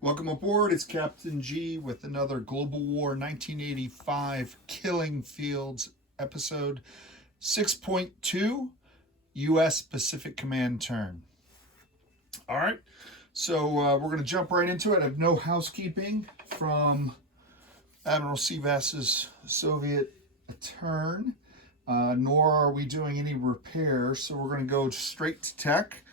Welcome aboard. It's Captain G with another Global War 1985 Killing Fields episode 6.2 U.S. Pacific Command turn. All right, so we're going to jump right into it. I have no housekeeping from Admiral Seabass's Soviet turn, nor are we doing any repairs, so we're going to go straight to tech.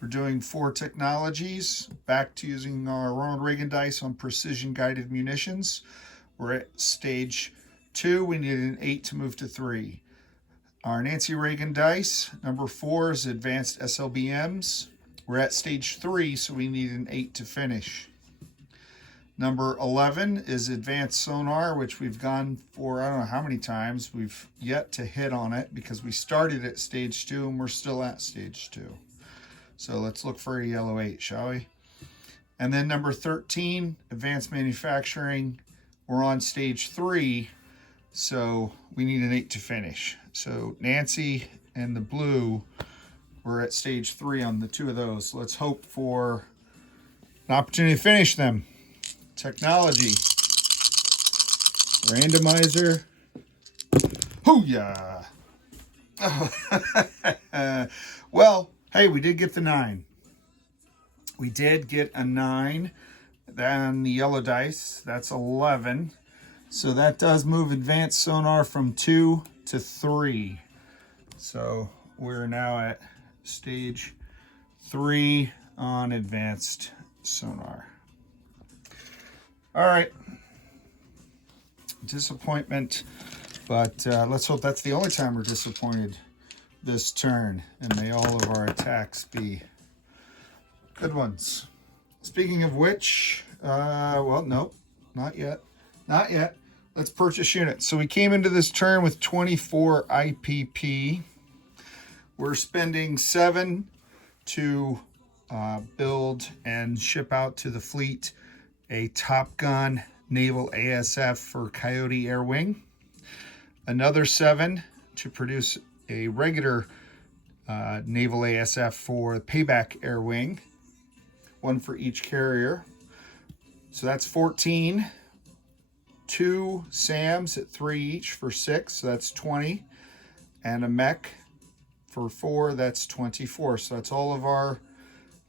We're doing 4 technologies, back to using our Ronald Reagan dice on precision guided munitions. We're at stage 2. We need an 8 to move to 3. Our Nancy Reagan dice, number 4 is advanced SLBMs. We're at stage 3, so we need an 8 to finish. Number 11 is advanced sonar, which we've gone for I don't know how many times. We've yet to hit on it because we started at stage 2 and we're still at stage 2. So let's look for a yellow 8, shall we? And then number 13, advanced manufacturing. We're on stage 3, so we need an 8 to finish. So Nancy and the blue, we're at stage 3 on the 2 of those. So let's hope for an opportunity to finish them. Technology. Randomizer. Hoo-yah! Well, hey, we did get the 9. We did get a 9 on the yellow dice. That's 11. So that does move advanced sonar from 2 to 3. So we're now at stage 3 on advanced sonar. All right. Disappointment, but let's hope that's the only time we're disappointed this turn, and may all of our attacks be good ones. Speaking of which, well, nope, not yet. Let's purchase units. So we came into this turn with 24 IPP. We're spending 7 to build and ship out to the fleet a Top Gun Naval ASF for Coyote Air Wing. Another 7 to produce a regular naval ASF for the Payback Air Wing, 1 for each carrier. So that's 14. 2 SAMs at 3 each for 6, so that's 20. And a mech for 4, that's 24. So that's all of our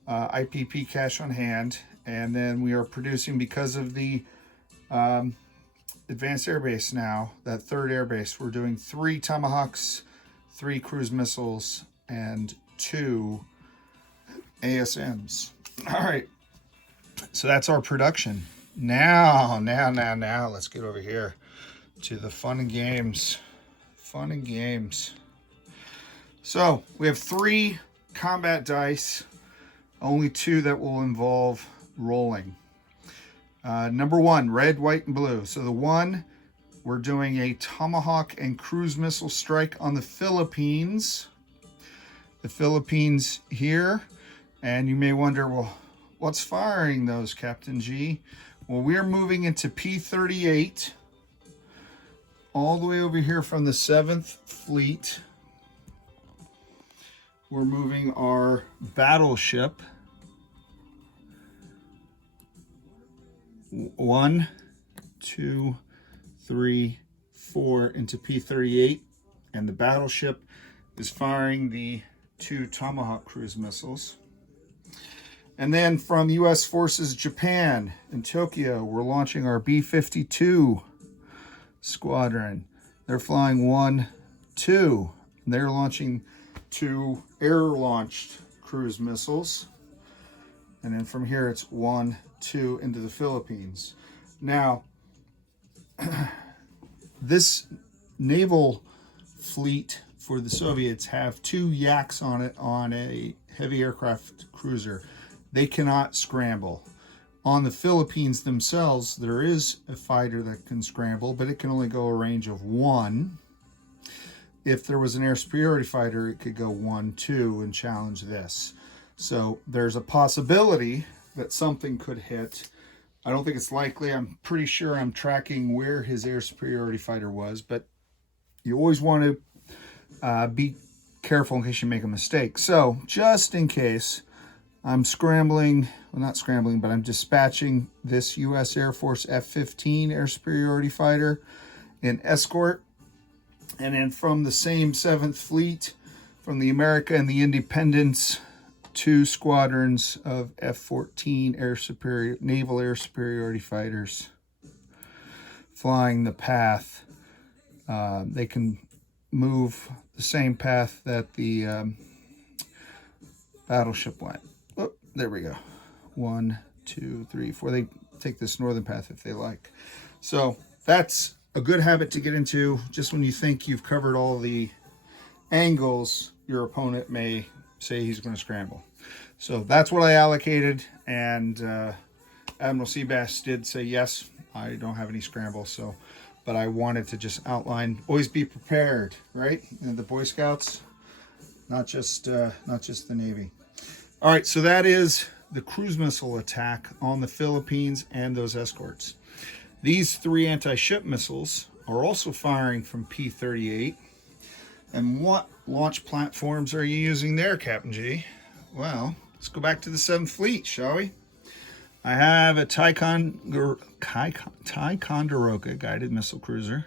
IPP cash on hand. And then we are producing, because of the advanced airbase now, that 3rd airbase, we're doing 3 Tomahawks, 3 cruise missiles, and 2 ASMs. All right, so that's our production. Now, let's get over here to the fun and games. So we have 3 combat dice, only 2 that will involve rolling. Number 1, red, white, and blue. So the 1, we're doing a Tomahawk and cruise missile strike on the Philippines. The Philippines here. And you may wonder, well, what's firing those, Captain G? Well, we're moving into P-38 all the way over here from the 7th Fleet. We're moving our battleship 1, 2, 3, 4 into P-38, and the battleship is firing the 2 Tomahawk cruise missiles. And then from U.S. Forces Japan in Tokyo, we're launching our B-52 squadron. They're flying 1, 2, and they're launching 2 air-launched cruise missiles. And then from here, it's 1, 2 into the Philippines. Now, this naval fleet for the Soviets have 2 Yaks on it on a heavy aircraft cruiser. They cannot scramble. On the Philippines themselves, there is a fighter that can scramble, but it can only go a range of 1. If there was an air superiority fighter, it could go 1, 2 and challenge this. So there's a possibility that something could hit. I don't think it's likely. I'm pretty sure I'm tracking where his air superiority fighter was, but you always want to be careful in case you make a mistake. So just in case, I'm scrambling, well, not scrambling, but I'm dispatching this U.S. Air Force F-15 air superiority fighter in escort. And then from the same 7th Fleet, from the America and the Independence, 2 squadrons of F-14 naval air superiority fighters flying the path. They can move the same path that the battleship went. Oh, there we go. 1, 2, 3, 4. They take this northern path if they like. So that's a good habit to get into. Just when you think you've covered all the angles, your opponent may say he's going to scramble. So that's what I allocated, and Admiral Seabass did say yes, I don't have any scramble. So, but I wanted to just outline, always be prepared, right? And the Boy Scouts, not just the Navy. All right, so that is the cruise missile attack on the Philippines and those escorts. These 3 anti-ship missiles are also firing from P-38. And what launch platforms are you using there, Captain G? Well, let's go back to the 7th Fleet, shall we? I have a Ticonderoga guided missile cruiser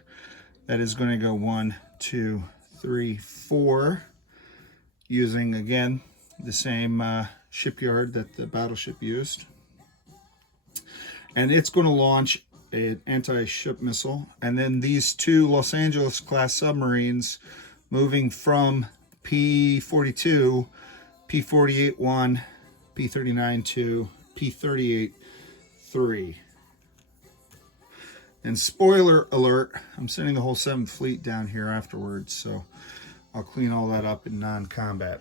that is going to go 1, 2, 3, 4, using, again, the same shipyard that the battleship used. And it's going to launch an anti-ship missile. And then these 2 Los Angeles class submarines moving from P-42, P-48-1, P-39-2, P-38-3. And spoiler alert, I'm sending the whole 7th Fleet down here afterwards, so I'll clean all that up in non-combat.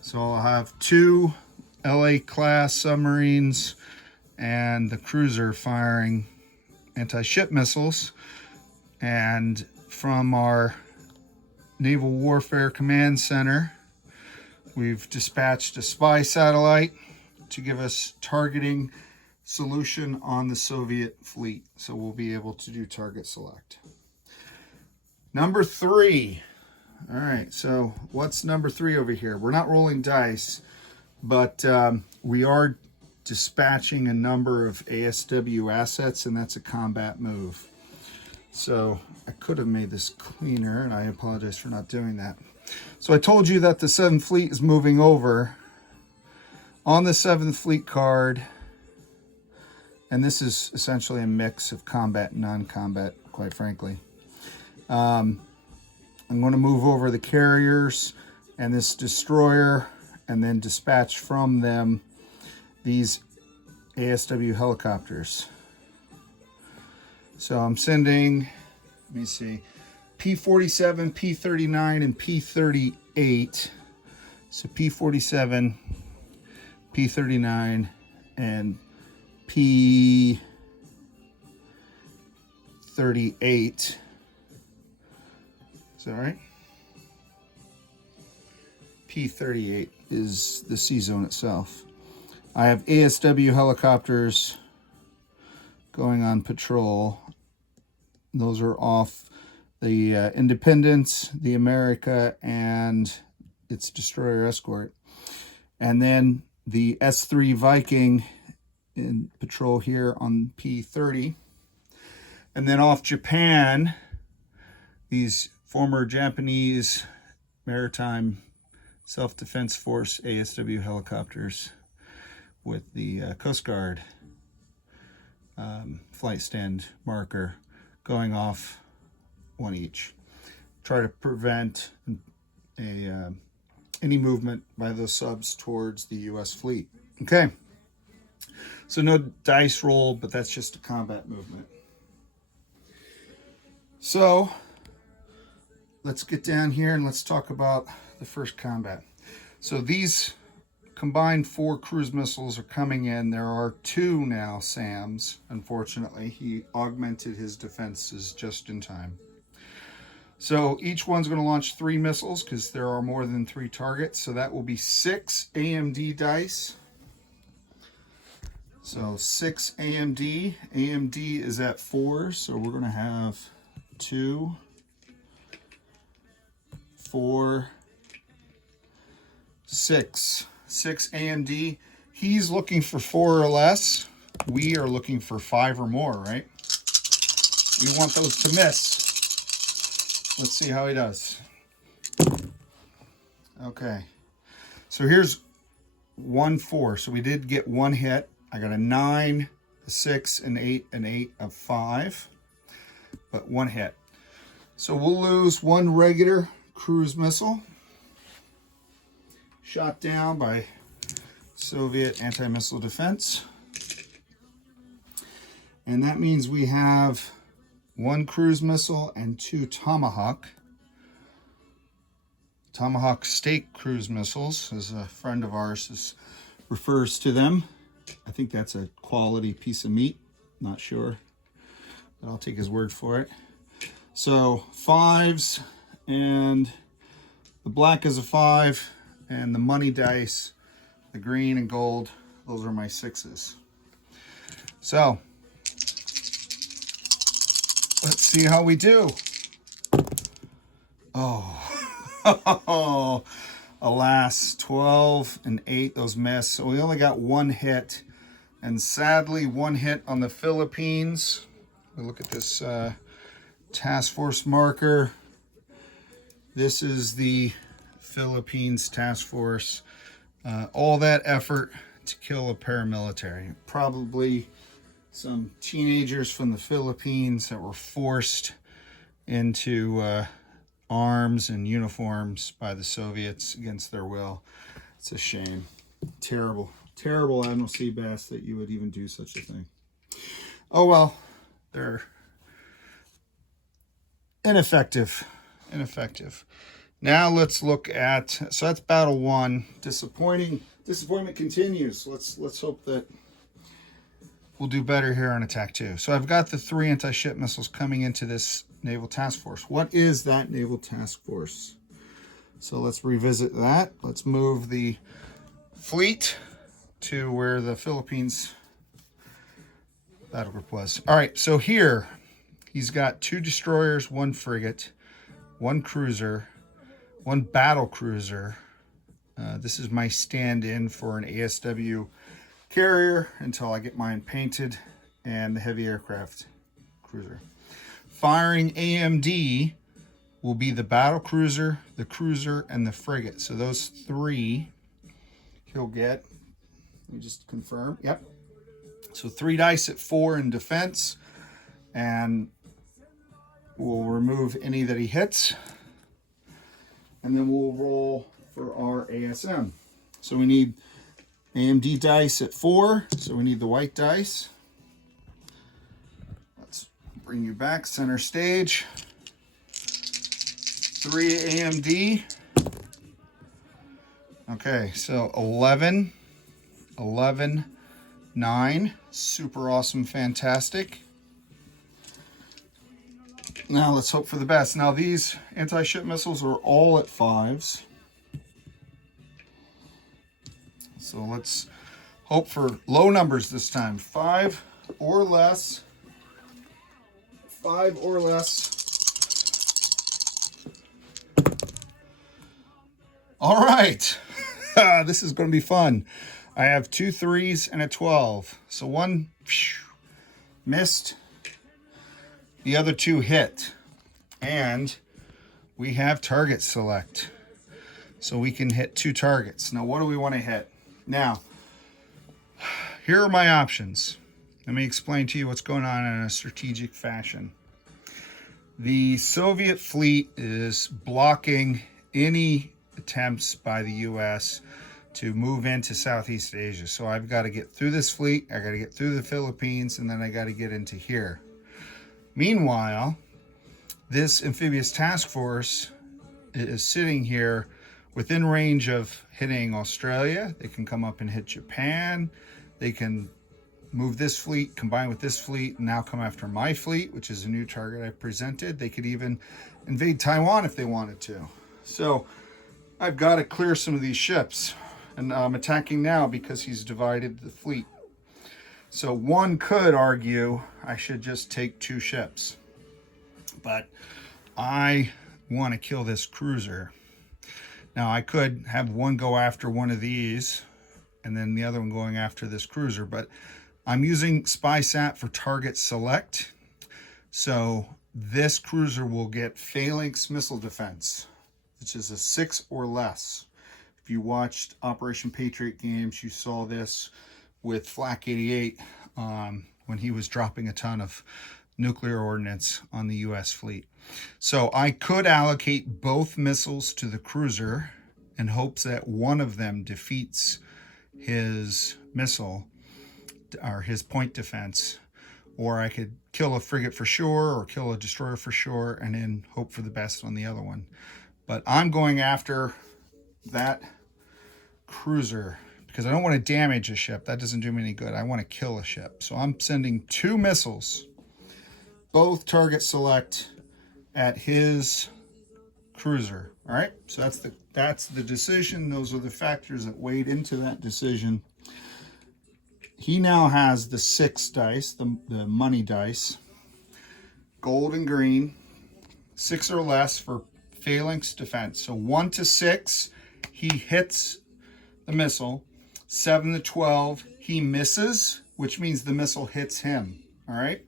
So I'll have 2 LA class submarines and the cruiser firing anti-ship missiles. And from our Naval Warfare Command Center, we've dispatched a spy satellite to give us targeting solution on the Soviet fleet. So we'll be able to do target select. Number 3. All right, so what's number 3 over here? We're not rolling dice, but we are dispatching a number of ASW assets, and that's a combat move. So I could have made this cleaner, and I apologize for not doing that. So I told you that the 7th Fleet is moving over. On the 7th Fleet card, and this is essentially a mix of combat and non-combat, quite frankly. I'm going to move over the carriers and this destroyer, and then dispatch from them these ASW helicopters. So I'm sending, let me see, P-47, P-39, and P-38. So P-47, P-39, and P-38. Is that right? P-38 is the C zone itself. I have ASW helicopters going on patrol. Those are off the Independence, the America, and its destroyer escort. And then the S-3 Viking in patrol here on P-30. And then off Japan, these former Japanese Maritime Self-Defense Force ASW helicopters with the Coast Guard flight stand marker going off, one each. Try to prevent any movement by those subs towards the U.S. fleet. Okay, so no dice roll, but that's just a combat movement. So let's get down here and let's talk about the first combat. So these combined 4 cruise missiles are coming in. There are 2 now SAMs, unfortunately. He augmented his defenses just in time. So each one's going to launch 3 missiles because there are more than 3 targets. So that will be 6 AMD dice. So 6 AMD. AMD is at 4, so we're going to have 2, 4, 6. 6 AMD. He's looking for 4 or less. We are looking for 5 or more, right? We want those to miss. Let's see how he does. Okay. So here's 1, 4. So we did get 1 hit. I got a 9, a 6, an 8, an 8, a 5. But 1 hit. So we'll lose 1 regular cruise missile. Shot down by Soviet anti-missile defense. And that means we have 1 cruise missile and 2 Tomahawk. Tomahawk State cruise missiles, as a friend of ours refers to them. I think that's a quality piece of meat. Not sure, but I'll take his word for it. So 5s, and the black is a 5, and the money dice, the green and gold, those are my 6s. So let's see how we do. Oh, alas, 12 and 8, those miss. So we only got 1 hit, and sadly 1 hit on the Philippines. We look at this task force marker. This is the Philippines task force. All that effort to kill a paramilitary. Probably some teenagers from the Philippines that were forced into arms and uniforms by the Soviets against their will. It's a shame. Terrible, terrible, Admiral Seabass, that you would even do such a thing. Oh well, they're ineffective. Now let's look at, so that's battle 1. Disappointment continues. Let's hope that we'll do better here on attack 2. So I've got the 3 anti-ship missiles coming into this naval task force. What is that naval task force? So let's revisit that. Let's move the fleet to where the Philippines battle group was. All right, so here he's got 2 destroyers, 1 frigate, 1 cruiser, 1 battle cruiser. This is my stand-in for an ASW carrier until I get mine painted, and the heavy aircraft cruiser. Firing AMD will be the battle cruiser, the cruiser, and the frigate. So those 3 he'll get. Let me just confirm. Yep. So 3 dice at 4 in defense, and we'll remove any that he hits, and then we'll roll for our ASM. So we need AMD dice at 4, so we need the white dice. Let's bring you back center stage. 3 AMD. Okay, so 11, 11, 9. Super awesome, fantastic. Now let's hope for the best. Now these anti-ship missiles are all at 5s. So let's hope for low numbers this time. 5 or less. 5 or less. All right. This is going to be fun. I have 2 3s and a 12. So 1 missed. The other 2 hit. And we have target select. So we can hit 2 targets. Now what do we want to hit? Now, here are my options. Let me explain to you what's going on in a strategic fashion. The Soviet fleet is blocking any attempts by the U.S. to move into Southeast Asia. So I've got to get through this fleet, I got to get through the Philippines, and then I got to get into here. Meanwhile, this amphibious task force is sitting here within range of hitting Australia. They can come up and hit Japan. They can move this fleet, combine with this fleet, and now come after my fleet, which is a new target I presented. They could even invade Taiwan if they wanted to. So I've got to clear some of these ships, and I'm attacking now because he's divided the fleet. So one could argue I should just take 2 ships, but I want to kill this cruiser. Now I could have one go after one of these and then the other one going after this cruiser. But I'm using SpySat for target select. So this cruiser will get phalanx missile defense, which is a 6 or less. If you watched Operation Patriot games, you saw this with Flak 88 when he was dropping a ton of nuclear ordnance on the U.S. fleet. So I could allocate both missiles to the cruiser in hopes that one of them defeats his missile or his point defense, or I could kill a frigate for sure or kill a destroyer for sure and then hope for the best on the other one. But I'm going after that cruiser because I don't want to damage a ship. That doesn't do me any good. I want to kill a ship. So I'm sending 2 missiles, both target select, at his cruiser. All right, so that's the decision. Those are the factors that weighed into that decision. He now has the 6 dice, the money dice, gold and green, 6 or less for phalanx defense. So 1 to 6, he hits the missile. 7 to 12, he misses, which means the missile hits him. All right,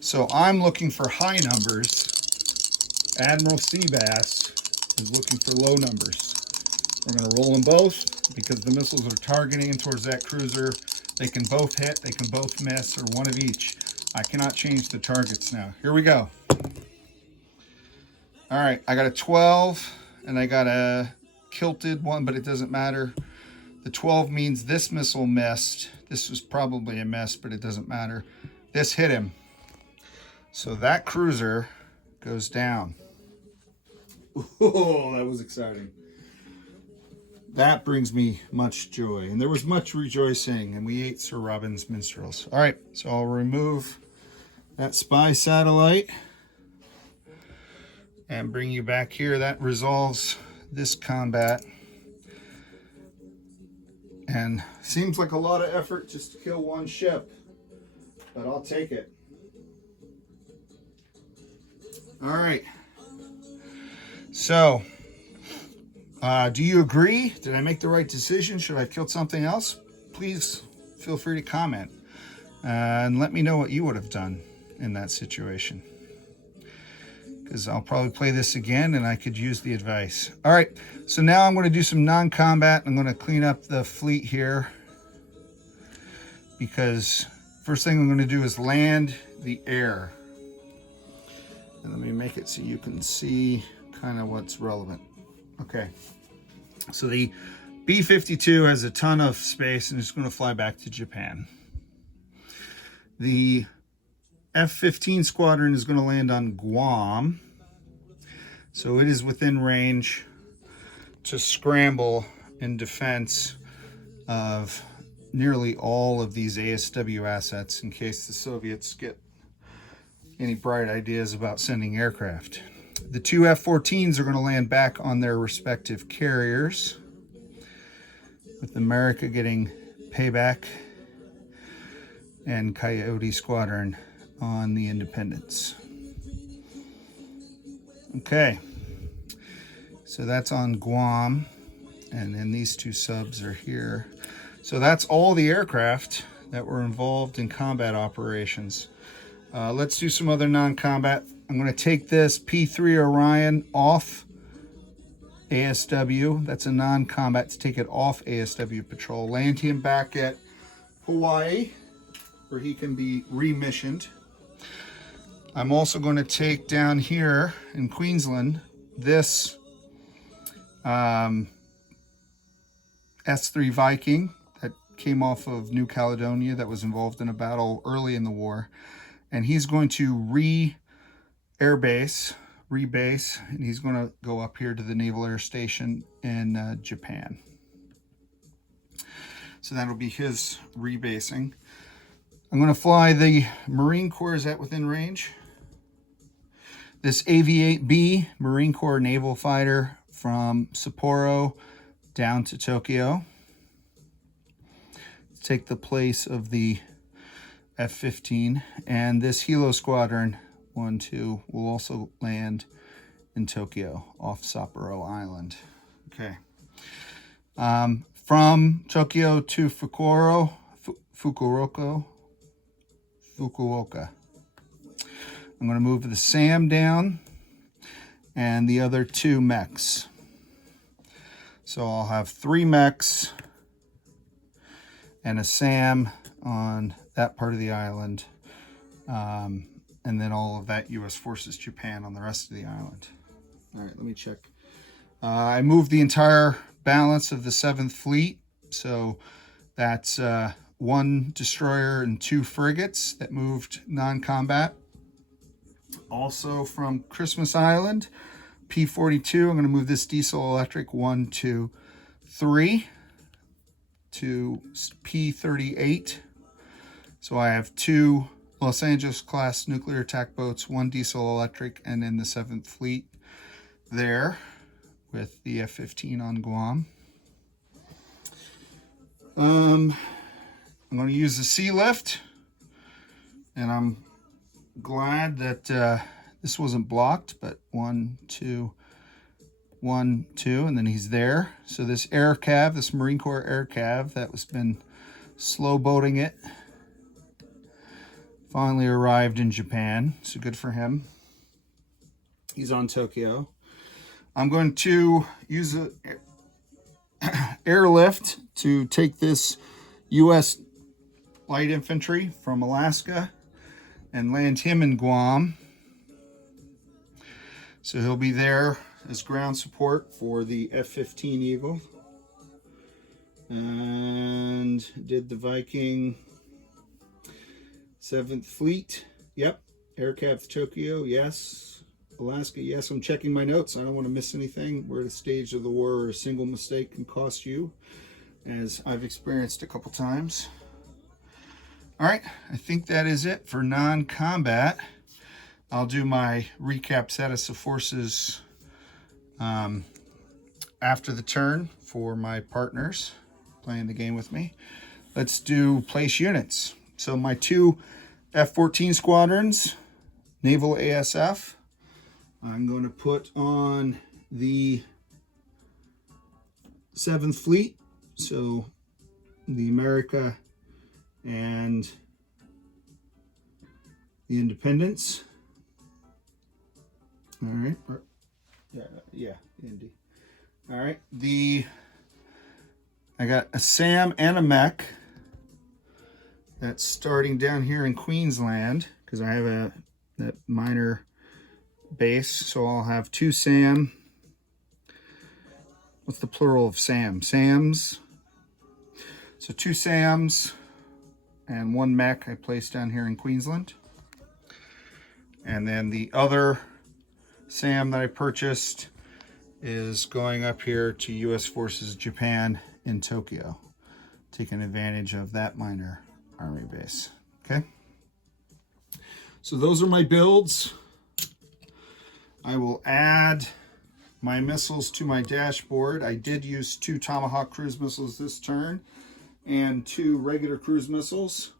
so I'm looking for high numbers. Admiral Seabass is looking for low numbers. We're going to roll them both because the missiles are targeting towards that cruiser. They can both hit, they can both miss, or one of each. I cannot change the targets now. Here we go. All right, I got a 12 and I got a kilted one, but it doesn't matter. The 12 means this missile missed. This was probably a miss, but it doesn't matter. This hit him. So that cruiser goes down. Oh, that was exciting. That brings me much joy. And there was much rejoicing, and we ate Sir Robin's minstrels. All right, so I'll remove that spy satellite and bring you back here. That resolves this combat. And seems like a lot of effort just to kill one ship, but I'll take it. All right. So, do you agree? Did I make the right decision? Should I have killed something else? Please feel free to comment and let me know what you would have done in that situation, because I'll probably play this again and I could use the advice. All right, so now I'm going to do some non-combat. I'm going to clean up the fleet here because first thing I'm going to do is land the air. And let me make it so you can see kind of what's relevant. Okay, so the B-52 has a ton of space and it's going to fly back to Japan. The F-15 squadron is going to land on Guam, so it is within range to scramble in defense of nearly all of these ASW assets in case the Soviets get any bright ideas about sending aircraft. The 2 F-14s are going to land back on their respective carriers, with America getting payback and Coyote Squadron on the Independence. Okay, so that's on Guam, and then these 2 subs are here. So that's all the aircraft that were involved in combat operations. Let's do some other non-combat. I'm going to take this P3 Orion off ASW. That's a non-combat to take it off ASW patrol. Land him back at Hawaii, where he can be remissioned. I'm also going to take down here in Queensland this S3 Viking that came off of New Caledonia that was involved in a battle early in the war. And he's going to rebase, and he's going to go up here to the Naval Air Station in Japan. So that'll be his rebasing. I'm going to fly the Marine Corps. Is that within range? This AV-8B Marine Corps naval fighter from Sapporo down to Tokyo. Take the place of the F-15, and this Hilo Squadron 1-2 will also land in Tokyo off Sapporo Island. Okay. from Tokyo to Fukuoka. I'm going to move the SAM down and the other 2 mechs. So I'll have 3 mechs and a SAM on that part of the island. And then all of that U.S. Forces Japan on the rest of the island. All right, let me check. I moved the entire balance of the 7th Fleet. So that's 1 destroyer and 2 frigates that moved non-combat. Also from Christmas Island, P-42, I'm going to move this diesel electric 1, 2, 3 to P-38. So I have 2 Los Angeles class nuclear attack boats, 1 diesel electric, and then the 7th Fleet there with the F-15 on Guam. I'm going to use the sea lift, and I'm glad that this wasn't blocked, but 1, 2, 1, 2, and then he's there. So this air cav, this Marine Corps air cav that was been slow boating it, finally arrived in Japan. So good for him. He's on Tokyo. I'm going to use a airlift to take this U.S. light infantry from Alaska and land him in Guam. So he'll be there as ground support for the F-15 Eagle. And did the Viking 7th Fleet. Yep. Aircraft Tokyo. Yes. Alaska. Yes. I'm checking my notes. I don't want to miss anything. We're at a stage of the war where a single mistake can cost you, as I've experienced a couple times. All right. I think that is it for non-combat. I'll do my recap status of forces after the turn for my partners playing the game with me. Let's do place units. So my 2 F-14 squadrons, Naval ASF, I'm going to put on the 7th Fleet, so the America and the Independence. All right. Yeah, Indy. All right. I got a SAM and a mech that's starting down here in Queensland because I have that minor base. So I'll have 2 SAM. What's the plural of SAM? SAMs. So 2 SAMs and 1 mech I placed down here in Queensland. And then the other SAM that I purchased is going up here to U.S. Forces Japan in Tokyo, taking advantage of that minor army base. Okay, so those are my builds. I will add my missiles to my dashboard. I did use 2 Tomahawk cruise missiles this turn and 2 regular cruise missiles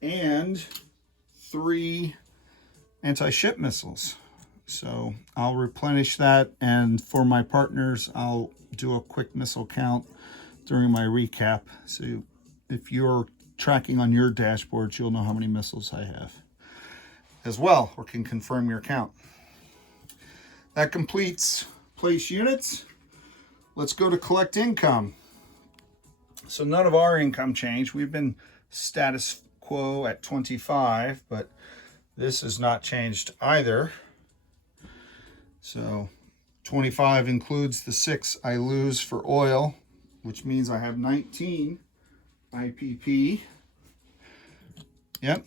and 3 anti-ship missiles. So I'll replenish that, and for my partners, I'll do a quick missile count during my recap. So if you're tracking on your dashboards, you'll know how many missiles I have as well, or can confirm your count. That completes place units. Let's go to collect income. So none of our income changed. We've been status quo at 25, but this has not changed either. So 25 includes the 6 I lose for oil, which means I have 19 IPP. Yep.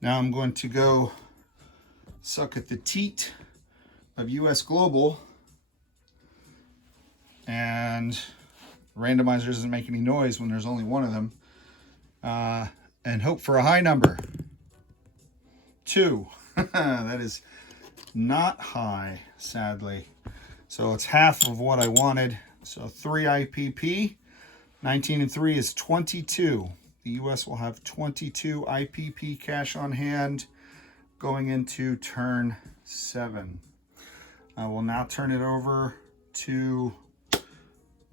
Now I'm going to go suck at the teat of US Global, and randomizer doesn't make any noise when there's only one of them, and hope for a high number. 2. That is not high, sadly. So it's half of what I wanted. So 3 IPP. 19 and 3 is 22. The US will have 22 IPP cash on hand going into turn 7. I will now turn it over to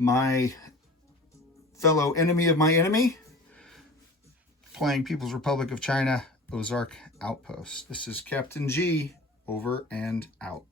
my fellow enemy of my enemy, playing People's Republic of China, Ozark Outpost. This is Captain G, over and out.